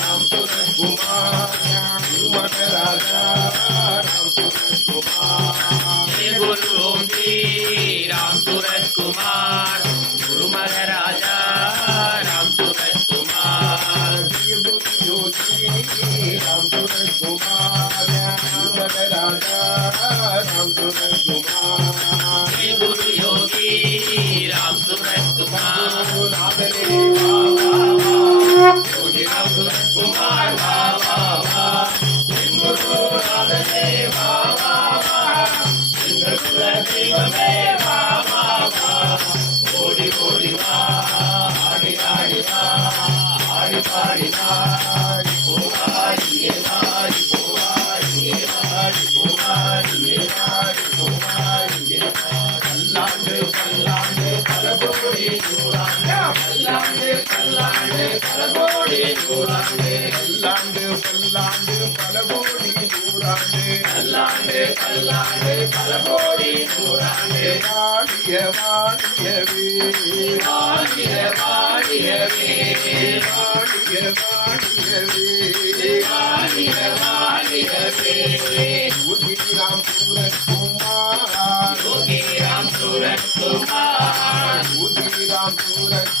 राम सूरत कुमार गुरुमत राजा राम सूरत कुमार गुरु ओम श्री राम सूरत कुमार गुरुमत राजा राम सूरत कुमार गुरु योगी राम सूरत कुमार गुरुमत राजा राम सूरत कुमार गुरु Yogi Ram Surat Kumar Yogi Ram Surat Kumar OD OD वा आडी आडी वा आडी पाडी वा ओवाई ये वाई ओवाई ये वाई ओवाई ये वाई ओवाई ये பல்லாண்டு பல்லாண்டு பல கோடி நூறாண்டு பல்லாண்டு பல்லாண்டு பல கோடி நூறாண்டு பல்லாண்டு பல்லாண்டு பல கோடி நூறாண்டு பல்லாண்டு பல்லாண்டு பல கோடி நூறாண்டு வாடிய வாடியவே வாடிய வாடியவே வாடிய வாடியவே வாடிய வாடியவே யோகி ராம் சூரத் குமார் योगी राम सूरत कुमार யோகி ராம் சூரத்